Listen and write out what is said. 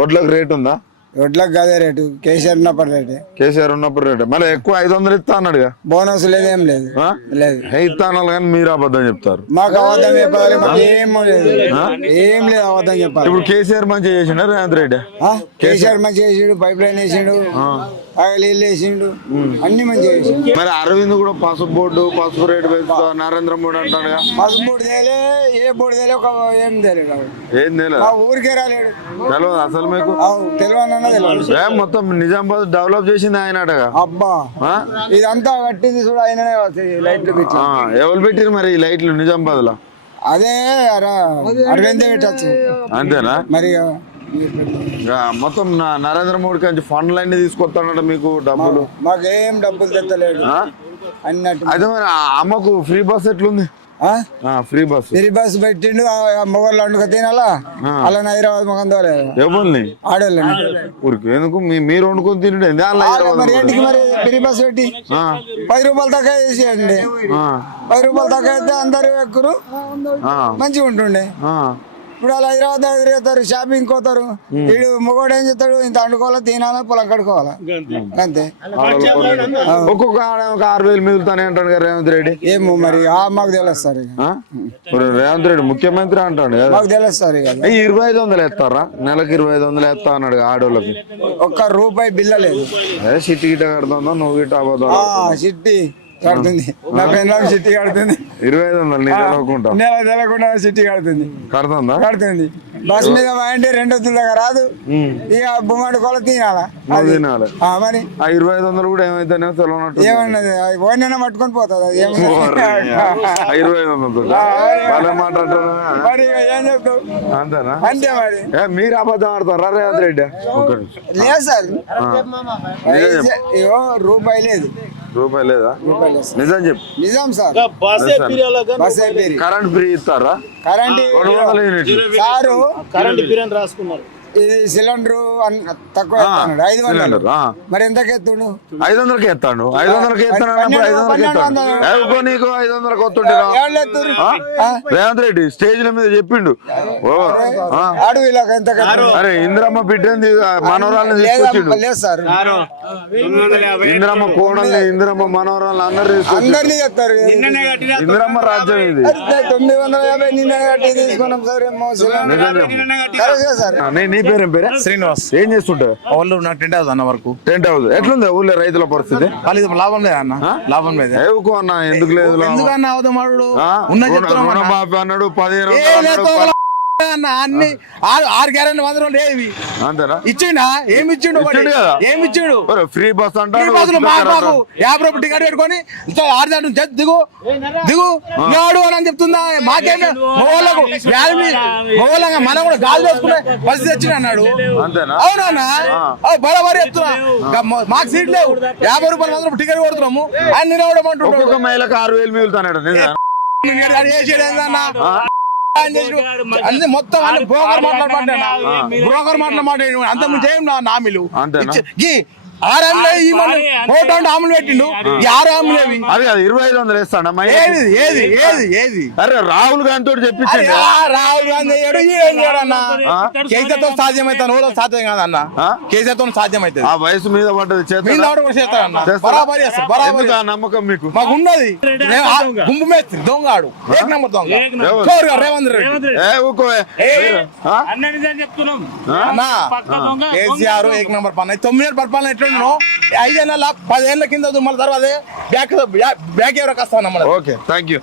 ఓట్లకు రేట్ ఉందా? వడ్లకు అదే రేటు, కేసీఆర్ ఉన్నప్పుడు రేటే. కేసీఆర్ ఉన్నప్పుడు రేట్ మళ్ళీ ఎక్కువ 500 ఇస్తా అన్నాడుగా. బోనస్ లేదు, ఏం లేదు. లేదు, ఇస్తా అన్నారు కానీ మీరు అబద్ధం చెప్తారు. మాకు అబద్ధం చెప్పాలి, మాకు ఏం లేదు, ఏం లేదు, అబద్ధం చెప్పాలి. ఇప్పుడు కేసీఆర్ మంచిగా చేసిండు, రేవంత్ రెడ్డి కేసీఆర్ మంచిగా చేసిండు, పైప్ లైన్ వేసిండు, నీళ్ళు వేసిండు, అన్ని మంచిగా చేసిండు. మరి అరవింద్ కూడా పసుపు బోర్డు, పసుపు రేటు పెంచుతా నరేంద్ర మోడీ అంటాడు. పసుపు బోర్డు తేలే, ఏ బోర్డు తేలే, ఒక ఏం తెలియదు, ఏం తెలియదు, మా ఊరికే రాలేడు. తెలియదు అసలు మీకు? తెలియనన్నా తెలియదు. మొత్తం నిజామాబాద్ డెవలప్ చేసింది ఆయన అటగా. అబ్బా, ఇదంతా కట్టింది చూడ ఆయననే. లైట్లు ఎవరు పెట్టిరు మరి ఈ లైట్లు నిజామాబాద్ లో? అదే అరవిందే పెట్టచ్చు. అంతేనా? మరి మొత్తం నరేంద్ర మోడీ కంచి ఫండ్లు అన్ని తీసుకొస్తాడట మీకు డబ్బులు. మాకేం డబ్బులు తెత్తలేడు అన్నట్టు. అదే మరి అమ్మకు ఫ్రీ బస్ ఎట్లుంది? ఫ్రీ బస్, ఫ్రీ బస్ పెట్టిండు. మొగళ్ళు వండుక తినాలా, అలా హైదరాబాద్ మొగం తోలేదు. ఎవరిని? ఆడోళ్ళని. ఊరికి ఎందుకు మీరు వండుకొని తింటే? మరి ఏంటికి మరి ఫ్రీ బస్ పెట్టి 10 రూపాయలు తక్కువ చేసేయండి. 10 రూపాయలు తక్కువ అయితే అందరు ఎక్కురు, మంచిగా ఉంటుండే. ఇప్పుడు వాళ్ళు హైదరాబాద్ తిరుగుతారు, షాపింగ్ పోతారు. వీడు మొగోడు ఏం చేస్తాడు? ఇంత వండుకోవాలా, తినాలా, పొలం కడుకోవాలా, అంతే. ఒక్కొక్క 6,000 మిగులుతానే అంటాడు కదా రేవంత్ రెడ్డి. ఏమో మరి మాకు తెలుస్తారు. రేవంత్ రెడ్డి ముఖ్యమంత్రి అంటాడు కదా, మాకు తెలుస్తారు. 2500 ఎత్తారా? నెలకు 2500 ఎత్తా అన్నాడు ఆడోళ్ళకి. ఒక్క రూపాయి బిల్ల లేదు. చిట్టి గిట్ట కడుతుందా? నువ్వు గిట్ట అబద్ధం చిట్టి కడుతుంది, నా పెళ్ళాం చిట్టి కడుతుంది. 2500 నెల తెలకుండా చిట్టి కడుతుంది. కడుతుంది. బస్ మీద అంటే 2 వద్దుల దాకా రాదు. ఇక బొమ్మడి కొల తినాలా, తినాలి. మరి 2500 కూడా ఏమైతేనే తెలియనట్టు. ఏమన్నది ఓనైనా పట్టుకొని పోతుంది. అది 2500 మాట మరి ఏం చెప్తావు? అంతేనా? అంతే మరి. మీరు అబద్ధం ఆడతారా రేవంత్ రెడ్డి? లేదు సార్, ఇగో రూపాయి లేదు. రూపాయి లేదా? నిజం చెప్పు. నిజం సార్. కరెంట్ ఫ్రీ ఇస్తారా? కరెంట్ 200 యూనిట్లు సారు. కరెంట్ ఫ్రీ అని రాసుకున్నారు. ఇది సిలిండర్ తక్కువ 500. మరి ఎంతకి ఎత్తుడు? 500కి ఎత్తాడు. 500కి ఎత్తాడు. 500కి నీకు 500కి వస్తుంటే రేవంత్ రెడ్డి స్టేజ్ల మీద చెప్పిండు. అరే ఇంద్రమ్మ బిడ్డని మనోరాలని తీసుకొచ్చిండు. లేదు సార్, ఇంద్రమ్మ కోడల్ని, ఇంద్రమ్మ మనోరాలను అందరినీ చెప్తారు. ఇంద్రమ్మ రాజ్యం ఇది. 950 నిన్న కట్టి తీసుకున్నాం సార్. సార్ నీ పేరేం పేరు? శ్రీనివాస్. ఏం చేస్తుంటావు? ఊళ్ళో నాకు 10 హౌస్ అన్న వరకు. 10 హౌస్ ఎట్లుంది ఊళ్ళో రైతుల పరిస్థితి? లాభం లేదా అన్న? లాభం లేదు. అన్న ఎందుకు లేదు? ఎందుకన్నా అవుతాం మాడు రుణమాఫీ అన్నాడు, 15 అన్న అన్ని 6 గ్యారెంటీ 100 రోజులు ఏవి అంతేనా? ఇచ్చిండా? ఏమి ఇచ్చిండు? ఏమి ఇచ్చిండు? ఫ్రీ బస్ అంటారు. 50 రూపాయలు టికెట్ పెట్టుకొని 6 దిగు దిగు నాడు అని చెప్తుందా? మాకేమి మొగోళ్ళకు మొగోళ్ళగా మనం కూడా గాలి వేసుకునే పరిస్థితి వచ్చింది అన్నాడు. అవునా? బరాబరి చెప్తున్నా. మాకు సీట్ లేవు. 50 రూపాయలు 100 రూపాయలు టికెట్ కొడుతున్నాము. ఆయన నిలబడమంటున్నాడు. ఒక్కొక్క మహిళకు 6,000 మిగులుతాడు. అన్ని మొత్తం అన్ని బ్రోకర్ మాట్లాడు. అంత ముందు ఏం హామీలు హామీలు పెట్టిండు. 6 హామీలు ఏవి? అది కాదు 2500 వేస్తాడా? ఏది ఏది ఏది? అరే రాహుల్ గాంధీ తోటి చెప్పించండి. రాహుల్ గాంధీ కేసీఆర్తో సాధ్యమైతే సాధ్యం కాదన్న. కేసీఆర్తో సాధ్యమైతే ఆ వయసు మీద పడ్డది బరాబరి చేస్తారు. బరాబరి నమ్మకం మీకు మాకు ఉన్నది. గుంపు మేస్త్రి దొంగాడు, 1 నంబర్ దొంగ రేవంత్ రెడ్డి. కేసీఆర్ 1 నంబర్ పని. 9 ఏళ్ళ పరిపాలన ఎట్లుండో 5 ఏళ్ళ 10 ఏళ్ళ కింద మళ్ళీ తర్వాత బ్యాక్ ఎవరికి వస్తాను. Okay, thank you.